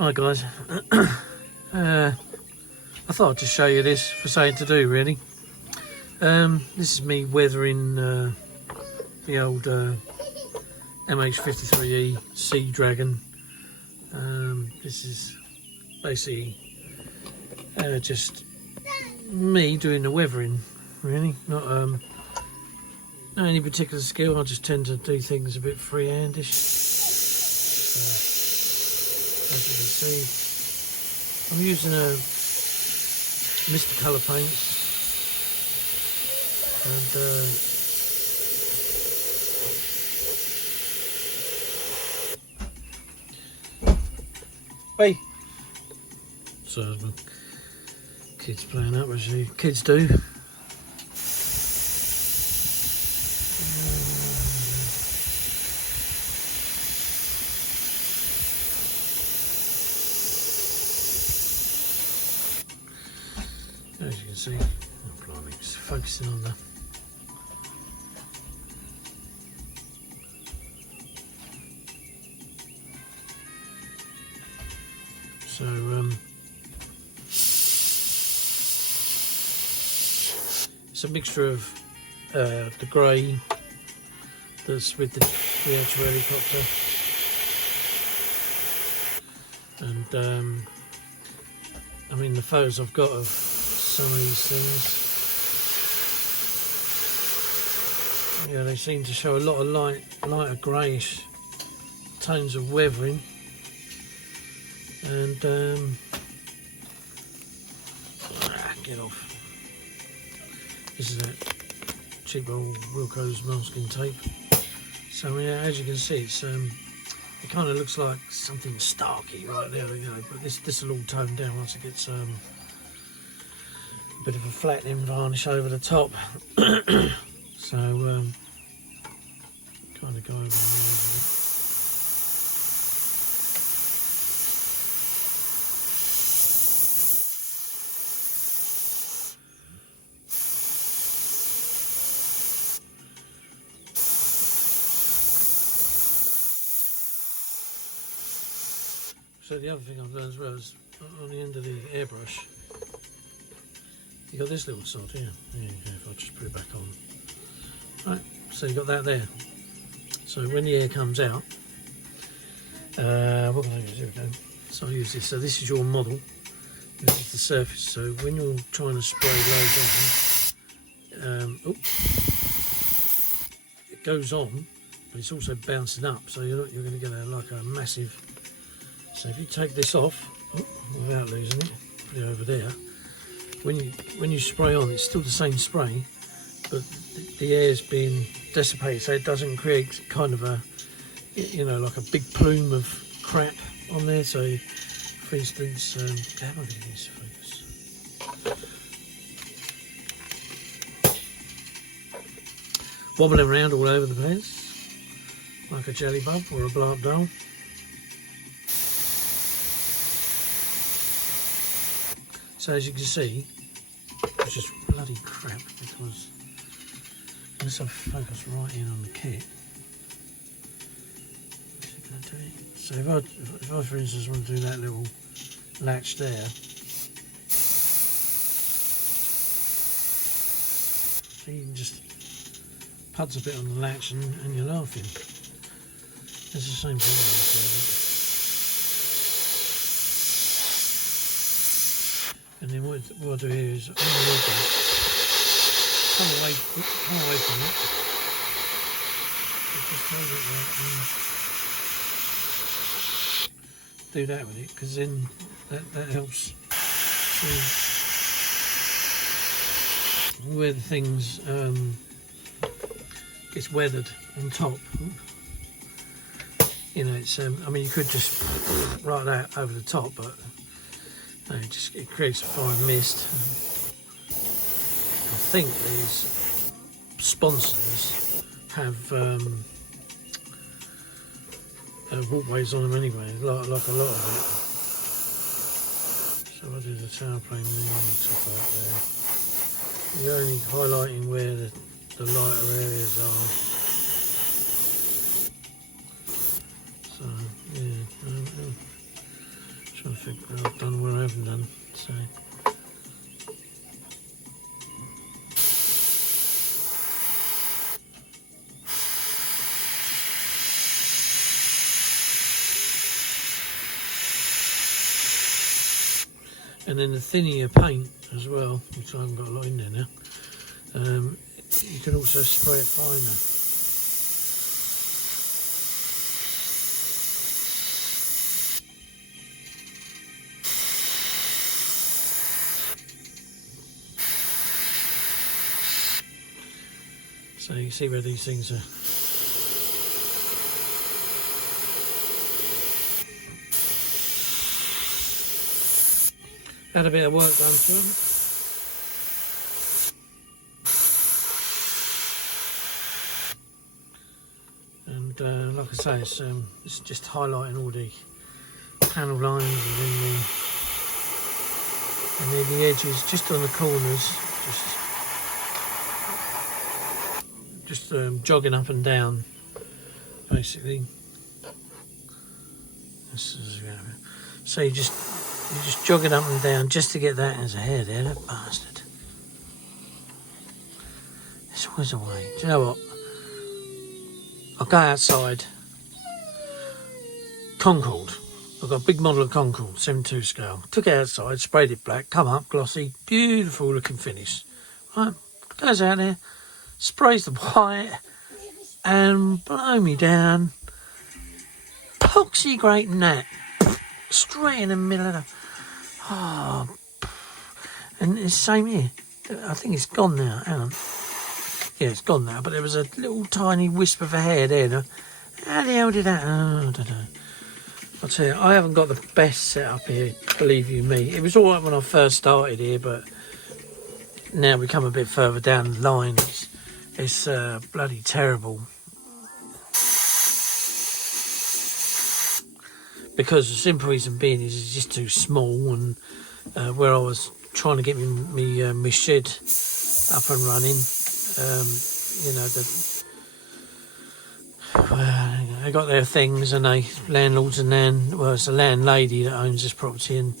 Hi guys, I thought I'd just show you this for something to do really. This is me weathering the old MH-53E Sea Dragon. This is basically just me doing the weathering really, not any particular skill. I just tend to do things a bit freehandish. As you can see, I'm using a Mr. Colour paints and hey, so my kids playing up as you kids do. As you can see, oh, blimey, just focusing on the it's a mixture of the grey that's with the actual helicopter, and I mean the photos I've got of some of these things, yeah, they seem to show a lot of lighter greyish tones of weathering, and get off. This is that cheap old Wilco's masking tape. So yeah, as you can see, it's it kind of looks like something starky right there, you know, but this will all tone down once it gets a bit of a flattening varnish over the top. So kind of go over there. So the other thing I've learned as well is on the end of the airbrush, you got this little sod here. There you go, if I just put it back on. Right, so you got that there. So when the air comes out, what can I use? Here we go. So I use this. So this is your model. This is the surface. So when you're trying to spray low down, it goes on, but it's also bouncing up. So you're going to get like a massive. So if you take this off without losing it, put it over there. When you spray on, it's still the same spray, but the air's being dissipated, so it doesn't create kind of a, you know, like a big plume of crap on there. So, for instance, how am I going to use focus? Wobbling around all over the place, like a jelly bub or a blow-up doll. So as you can see, it's just bloody crap, because unless I focus right in on the kit, what's it going to do? So if I for instance want to do that little latch there, so you can just putz a bit on the latch and you're laughing. It's the same thing. And then what I do here is, I'm going to work on it. Come away from it. Just hold it right and do that with it, because then that helps to where the things gets weathered on top. You know, it's I mean, you could just write that over the top, but it creates a fine mist. I think these sponsors have walkways on them anyway, like a lot of it. So I do the tower plane there on the top of that there. You're only highlighting where the lighter areas are. So yeah, Trying to think what I've done, what I haven't done. So. And then the thinner your paint as well, which I haven't got a lot in there now, you can also spray it finer. So you can see where these things are. Had a bit of work done to them. And like I say, it's just highlighting all the panel lines and then the edges, just on the corners, just jogging up and down, basically. So you just jog it up and down just to get that as a hair there, that bastard. It's always away. Do you know what? I'll go outside. Concord. I've got a big model of Concord, 7.2 scale. Took it outside, sprayed it black, come up, glossy, beautiful looking finish. Right, goes out there, sprays the white, and blow me down. Epoxy grate and that. Straight in the middle of the... Oh, and it's the same here. I think it's gone now. Hang on. Yeah, it's gone now, but there was a little tiny wisp of a hair there. How the hell did that... Oh, I don't know. I'll tell you, I haven't got the best setup here, believe you me. It was all right when I first started here, but now we come a bit further down the line. It's bloody terrible. Because the simple reason being is it's just too small, and where I was trying to get me shed up and running, you know, they got their things, and landlords and well, it's a landlady that owns this property, and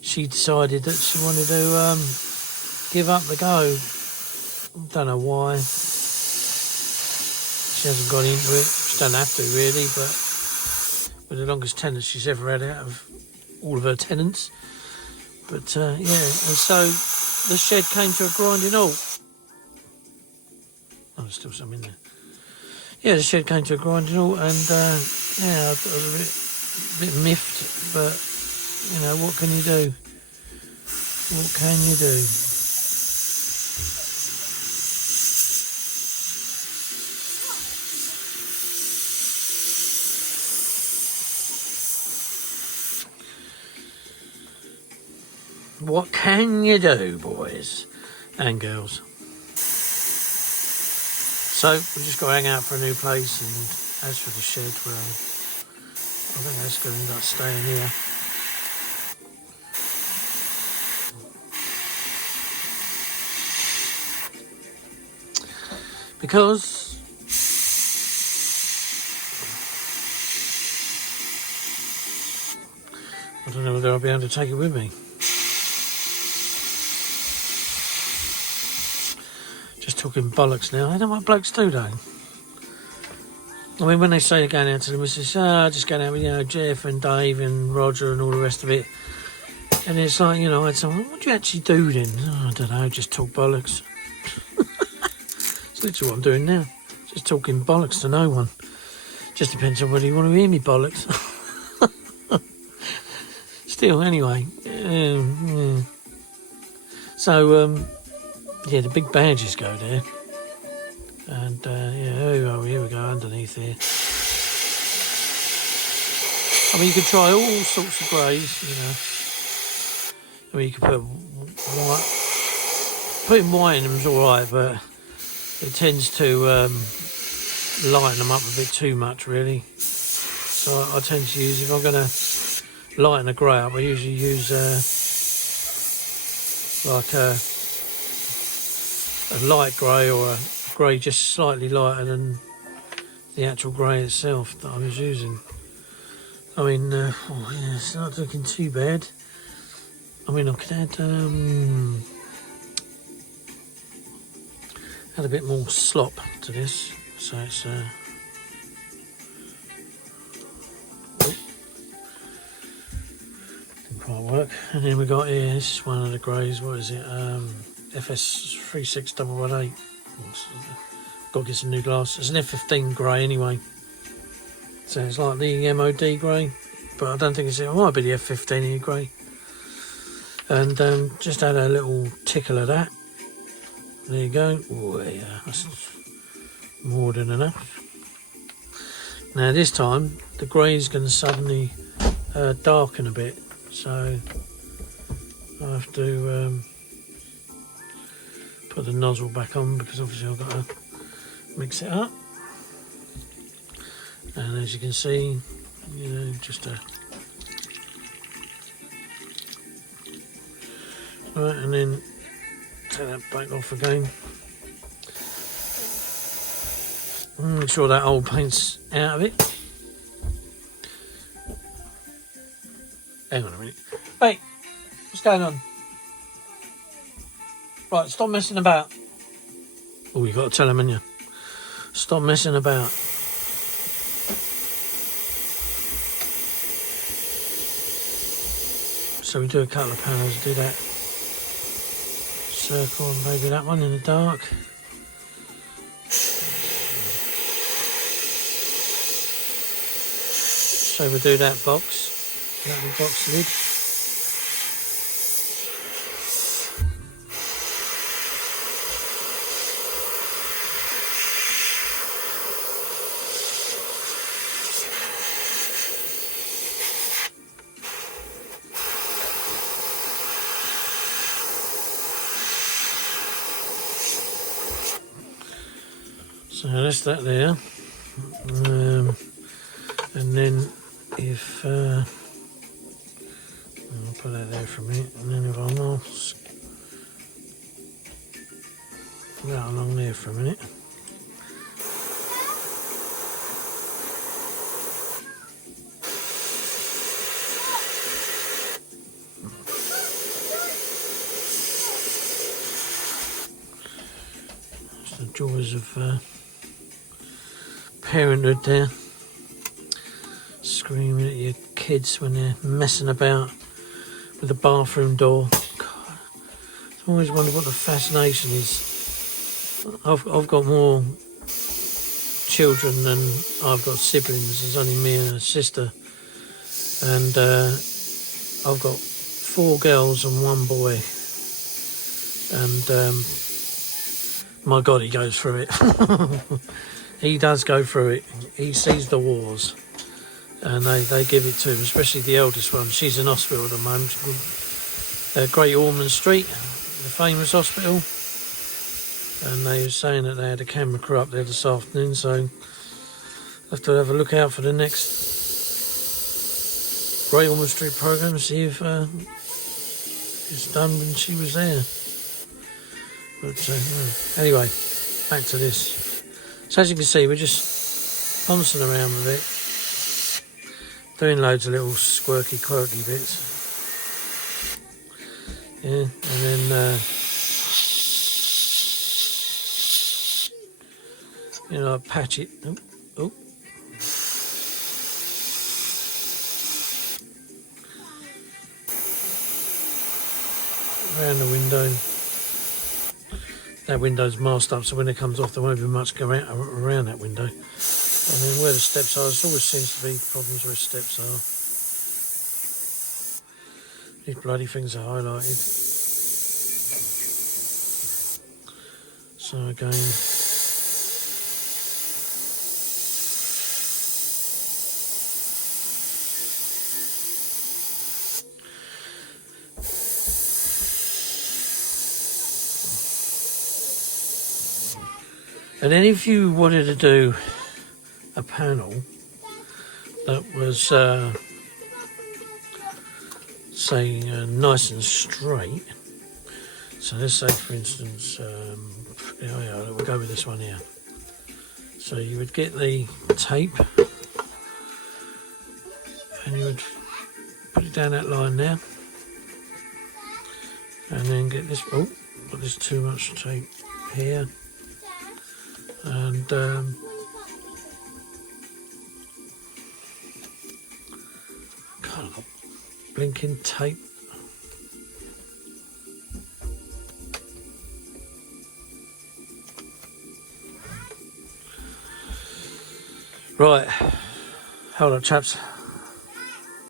she decided that she wanted to give up the go. Don't know why. She hasn't got into it. She don't have to really, but we're the longest tenants she's ever had out of all of her tenants. But yeah, and so the shed came to a grinding halt. Oh, there's still some in there. Yeah, the shed came to a grinding halt, and yeah, I was a bit miffed, but you know, what can you do? What can you do? What can you do, boys and girls? So we've just got to hang out for a new place, and as for the shed, well, I think that's going to end up staying here. Because I don't know whether I'll be able to take it with me. Talking bollocks now. I don't know what blokes do though. I mean, when they say they're going out to the missus, just going out with, you know, Jeff and Dave and Roger and all the rest of it. And it's like, you know, I'd say, well, what do you actually do then? Oh, I don't know, just talk bollocks. It's literally what I'm doing now. Just talking bollocks to no one. Just depends on whether you want to hear me bollocks. Still, anyway. Yeah. So, yeah, the big badges go there, and yeah, here we go underneath here. I mean, you could try all sorts of greys, you know. I mean, you could put white. Putting white in them's all right, but it tends to lighten them up a bit too much, really. So I tend to use, if I'm going to lighten a grey up, I usually use like a light grey, or a grey just slightly lighter than the actual grey itself that I was using. I mean, oh, yeah, it's not looking too bad. I mean, I could add a bit more slop to this, so it's didn't quite work. And then we got here, this is one of the greys. What is it? FS 36118. Got to get some new glass. It's an F15 grey anyway, so it's like the MOD grey, but I don't think it's. It might be the F15E grey. And just add a little tickle of that. There you go. Oh yeah, that's more than enough. Now this time the grey is going to suddenly darken a bit, so I have to put the nozzle back on, because obviously I've got to mix it up. And as you can see, you know, just a right, and then take that back off again. Make sure that old paint's out of it. Hang on a minute. Hey, what's going on? Right, stop messing about. Oh, you got to tell them, haven't you? Stop messing about. So we do a couple of panels, do that circle and maybe that one in the dark. So we'll do that box, that box lid. So that's that there, and then if I'll put that there for a minute, and then if I mask that along there for a minute. That's the joys of parenthood there. Screaming at your kids when they're messing about with the bathroom door. God, I've always wondered what the fascination is. I've got more children than I've got siblings. There's only me and a sister, and I've got 4 girls and 1 boy, and my God, he goes through it. He does go through it. He sees the wars, and they give it to him, especially the eldest one. She's in hospital at the moment. Great Ormond Street, the famous hospital. And they were saying that they had a camera crew up there this afternoon, so I have to have a look out for the next Great Ormond Street programme, see if it's done when she was there. But anyway, back to this. So as you can see, we're just bouncing around with it, doing loads of little quirky bits. Yeah, and then you know, patch it. Oh. Around the window. That window's masked up, so when it comes off, there won't be much go around that window. And then where the steps are, there always seems to be problems where steps are. These bloody things are highlighted. So again, and then if you wanted to do a panel that was, say, nice and straight, so let's say, for instance, we'll go with this one here. So you would get the tape, and down that line there, and then get this. Oh, but there's too much tape here, and God, I've got blinking tape. Right, hold on, chaps.